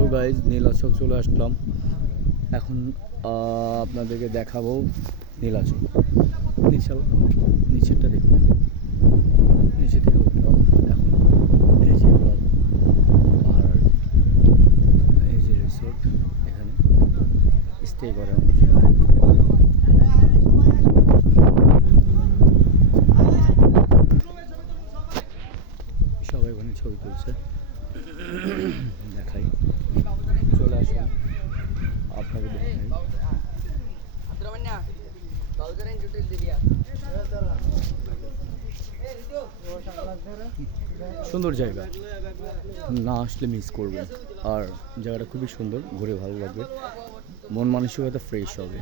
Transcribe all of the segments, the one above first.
Hello guys, Nilachal চলে আসলাম। এখন আপনাদেরকে দেখাবো নীলাচল। নিচেরটা দেখুন, নিচে থেকে উঠলাম। এখন এই যে পাহাড়, এই যে রিসোর্ট, এখানে স্টে করে মানুষ। সবাই ওখানে ছবি তুলছে। দেখাই, চলে আসুন, আপনাকে দেখাই। সুন্দর জায়গা, না আসলে মিস করবেন। আর জায়গাটা খুবই সুন্দর, ঘুরে ভালো লাগবে, মন মানসিকতা ফ্রেশ হবে।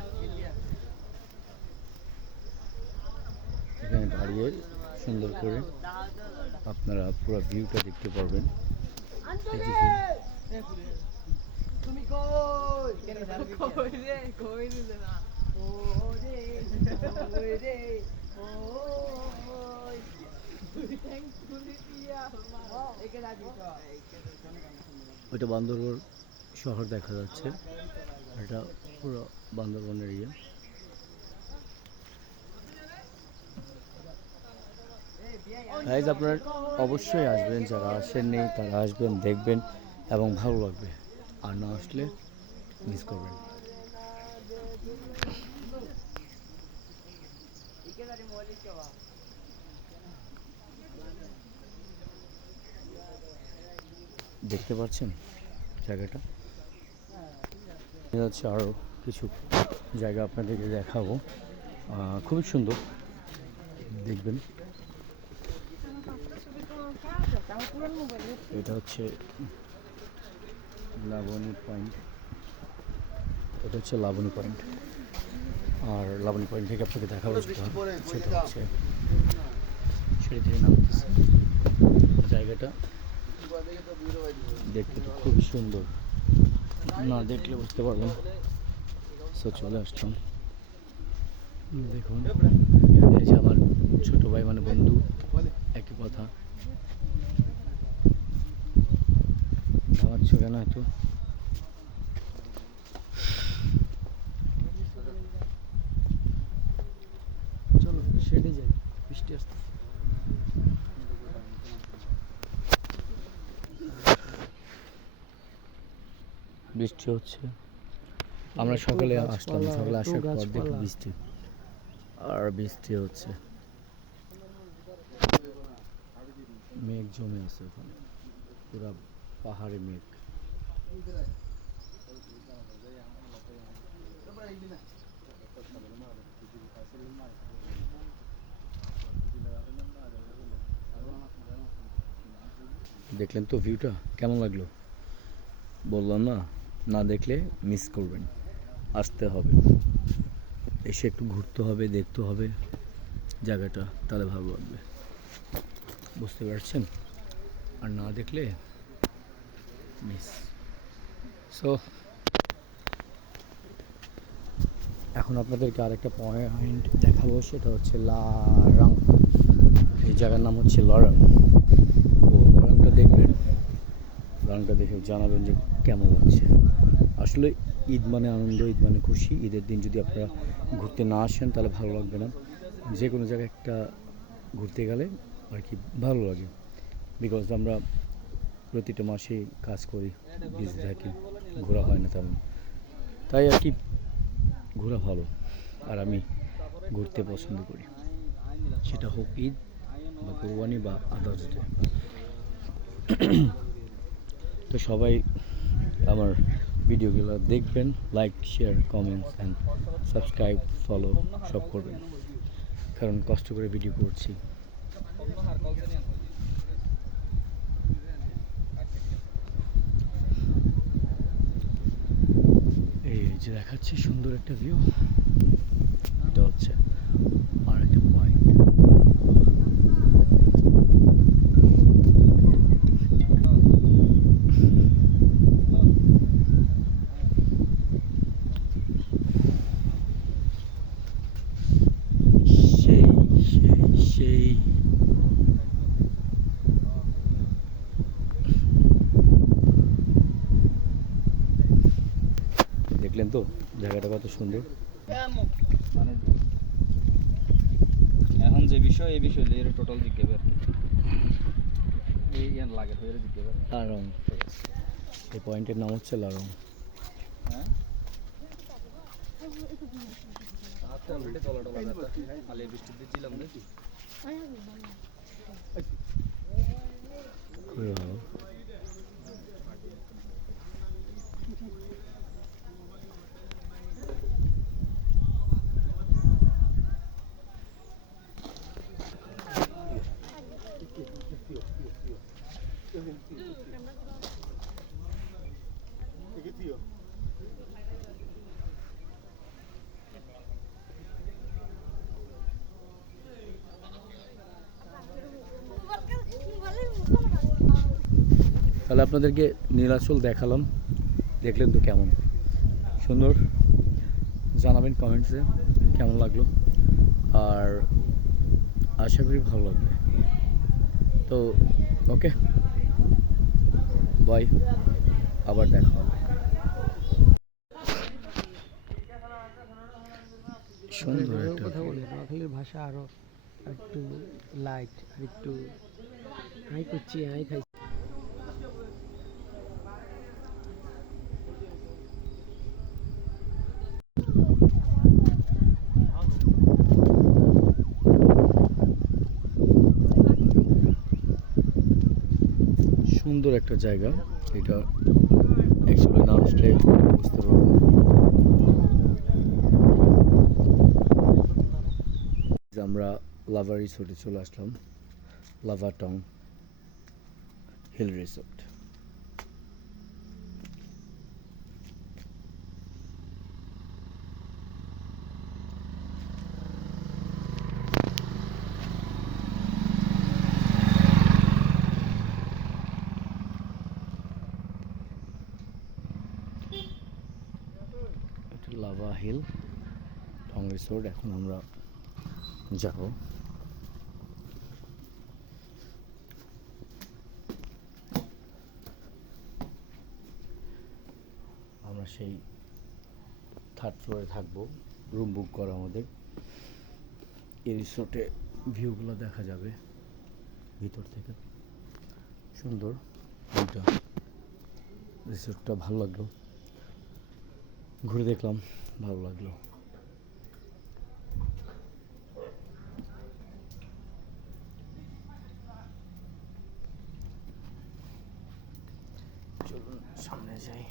এখানে দাঁড়িয়ে সুন্দর করে আপনারা পুরো ভিউটা দেখতে পারবেন। এই যে ওইটা বান্দরবন শহর দেখা যাচ্ছে, এটা পুরো বান্দরবন এরিয়া। গাইজ, আপনারা অবশ্যই আসবেন, যারা আসেননি তারা আসবেন, দেখবেন এবং ভালো লাগবে। আর না আসলে মিস করবেন। দেখতে পাচ্ছেন জায়গাটা। হচ্ছে আরও কিছু জায়গা আপনাদেরকে দেখাবো, খুবই সুন্দর, দেখবেন। এটা হচ্ছে লাবণী পয়েন্ট, এটা হচ্ছে লাবণী পয়েন্ট। আর লাবণী পয়েন্ট থেকে আপনাকে দেখাবো সেটা হচ্ছে সিঁড়ি থেকে নামতেছে। জায়গাটা দেখতে তো খুবই সুন্দর, না দেখলে বুঝতে পারবেন। সো চলে আসলাম, দেখুন। এই যে আমার ছোট ভাই, মানে বন্ধু, একই কথা। ভাবাচ্ছ কেন এত? চলো সেটে যাই, বৃষ্টি আসতে। বৃষ্টি হচ্ছে, আমরা সকালে আসলাম, সকালে আসার পর দেখি বৃষ্টি, আর বৃষ্টি হচ্ছে, মেঘ জমে আছে ওখানে, পুরা পাহাড়ে মেঘ। দেখলেন তো ভিউটা কেমন লাগলো? বললাম না, না দেখলে মিস করবেন, আসতে হবে, এসে একটু ঘুরতে হবে, দেখতে হবে জায়গাটা, তাহলে ভালো লাগবে। বুঝতে পারছেন? আর না দেখলে মিস। সো এখন আপনাদেরকে আরেকটা পয়েন্ট দেখাবো, সেটা হচ্ছে লারাং। এই জায়গার নাম হচ্ছে লরাং। তো লরাংটা দেখবেন, লরাংটা দেখে জানাবেন যে কেমন লাগছে। আসলে ঈদ মানে আনন্দ, ঈদ মানে খুশি। ঈদের দিন যদি আপনারা ঘুরতে না আসেন তাহলে ভালো লাগবে না। যে কোনো জায়গায় একটা ঘুরতে গেলে আর কি ভালো লাগে, বিকজ আমরা প্রতিটা মাসে কাজ করি, বিজি থাকি, ঘোরা হয় না তেমন। তাই আর কি ঘোরা ভালো, আর আমি ঘুরতে পছন্দ করি, সেটা হোক ঈদ বা কোরবানি বা আদার্স ডে। তো সবাই আমার ভিডিওগুলো দেখবেন, like, share, comments and subscribe, follow সব করবেন, কারণ কষ্ট করে ভিডিও করছি। এই যে দেখাচ্ছি সুন্দর একটা ভিউ, এটা হচ্ছে আর একটা পয়েন্ট। সেই দেখলেন তো জায়গাটা কত সুন্দর। মানে এখন যে বিষয় এই বিষয় লিয়ে টোটাল জিজ্ঞাসা আর কি এই জ্ঞান লাগে তো এর জিজ্ঞাসা লারং। এই পয়েন্টের নাম হচ্ছে লারং। হ্যাঁ আচ্ছা অলরেডি তলা টলা যাচ্ছে খালি বৃষ্টি দিচ্ছিলাম দেখি খুবই ভালো। তাহলে আপনাদেরকে নীলাচল দেখালাম, দেখলেন তো কেমন সুন্দর। জানাবেন কমেন্টসে কেমন লাগলো, আর আশা করি ভালো লাগবে। তো ওকে, বাই, আবার দেখা হবে। সুন্দর একটা কথা বলি, নোয়াখালীর ভাষা আরো একটু লাইট, আর একটু হাই করছি, হাই খাই। সুন্দর একটা জায়গা এটা, অ্যাকচুয়ালি না আসলে বুঝতে পারবো না। আমরা লাভা রিসোর্টে চলে আসলাম, লাভা টং হিল রিসোর্ট। এটা লাভা হিল টং রিসোর্ট। এখন আমরা যাব। আমরা সেই 3rd ফ্লোরে থাকবো, রুম বুক করা আমাদের। এই রিসোর্টে ভিউগুলো দেখা যাবে ভিতর থেকে, সুন্দর ভিউটা। রিসোর্টটা ভালো লাগলো, ঘুরে দেখলাম, ভালো লাগলো। চলুন সামনে যাই।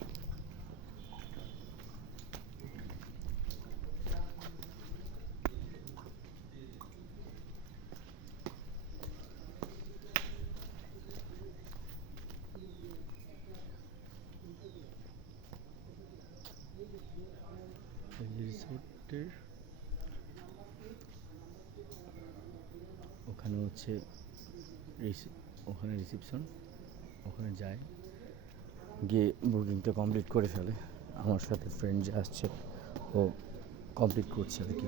রিসোর্টের ওখানে হচ্ছে ওখানে রিসেপশন, ওখানে যায়, গিয়ে বুকিংটা কমপ্লিট করে ফেলে। আমার সাথে ফ্রেন্ড যে আসছে ও কমপ্লিট করছে আর কি।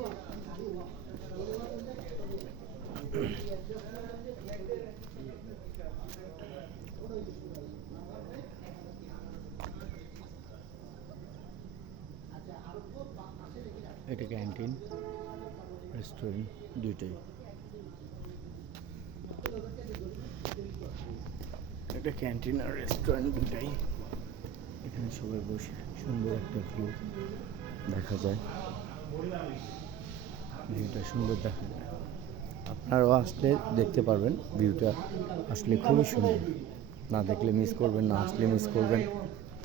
এটা ক্যান্টিন রেস্টুরেন্ট দুইটাই। এটা ক্যান্টিন আর রেস্টুরেন্ট দুটাই। এখানে সবাই বসে সুন্দর একটা ভিউ দেখা যায়, ভিউটা সুন্দর দেখা যায়। আপনারাও আসলে দেখতে পারবেন, ভিউটা আসলে খুবই সুন্দর। না দেখলে মিস করবেন, না আসলে মিস করবেন,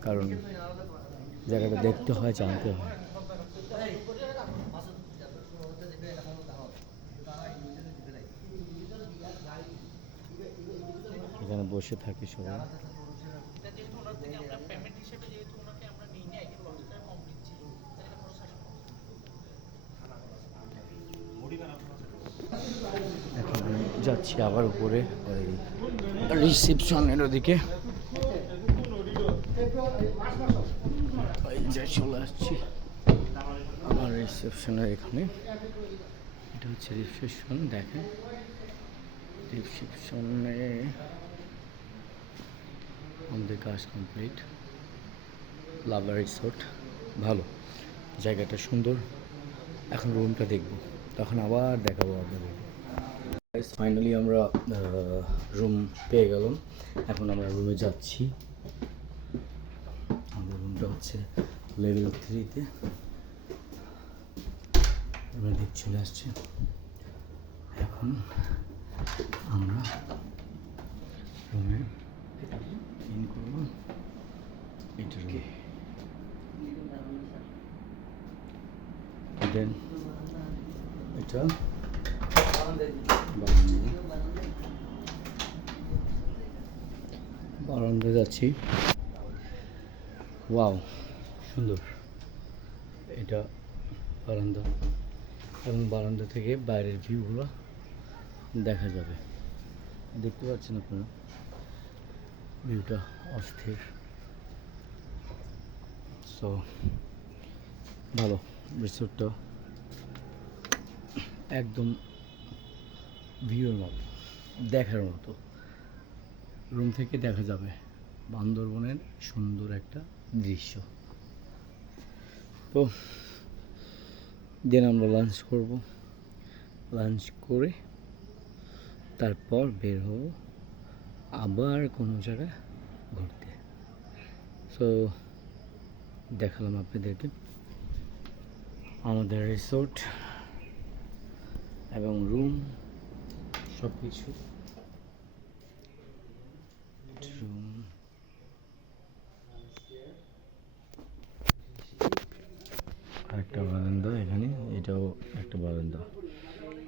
কারণ জায়গাটা দেখতে হয়, জানতে হয়। এখানে বসে থাকি সবাই। এখন আমি যাচ্ছি আবার উপরে, ওই রিসেপশনের ওদিকে। ওই যে চলে আসছি আমার রিসেপশনের এখানে। এটা হচ্ছে রিসেপশন, দেখেন রিসেপশনে আমাদের কাজ কমপ্লিট। Lava resort. ভালো, জায়গাটা সুন্দর। এখন রুমটা দেখব, তখন আবার দেখাবো আপনাদের। ফাইনালি আমরা রুম পেয়ে গেলাম। এখন আমরা রুমে যাচ্ছি। আমাদের রুমটা হচ্ছে লেভেল 3-তে। আমরা দিক চলে আসছে। এখন আমরা রুমে ইন করবো। এটা রুম, দেন এটা বারান্দা যাচ্ছি। ওয়াও, সুন্দর। এটা বারান্দা, এবং বারান্দা থেকে বাইরের ভিউগুলো দেখা যাবে। দেখতে পাচ্ছেন আপনারা, ভিউটা অস্থির। সো ভালো, রিসোর্টটা একদম ভিউর মতো, দেখার মতো। রুম থেকে দেখা যাবে বান্দরবনের সুন্দর একটা দৃশ্য। তো দেন আমরা লাঞ্চ করব, লাঞ্চ করে তারপর বের হব আবার কোনো জায়গায় ঘুরতে। সো দেখালাম আপনাদেরকে আমাদের রিসোর্ট এবং রুম, সব কিছু। রুম, আরেকটা বারান্দা এখানে, এটাও একটা বারান্দা।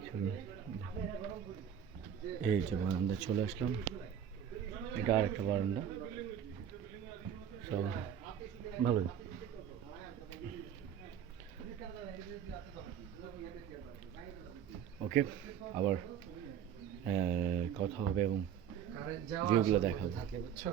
চলুন, এই যে বারান্দা চলে আসলাম, এটা আরেকটা বারান্দা। সব ভালোই। ওকে, আবার কথা হবে এবং ভিউগুলো দেখাবো। থাকে বুঝছো।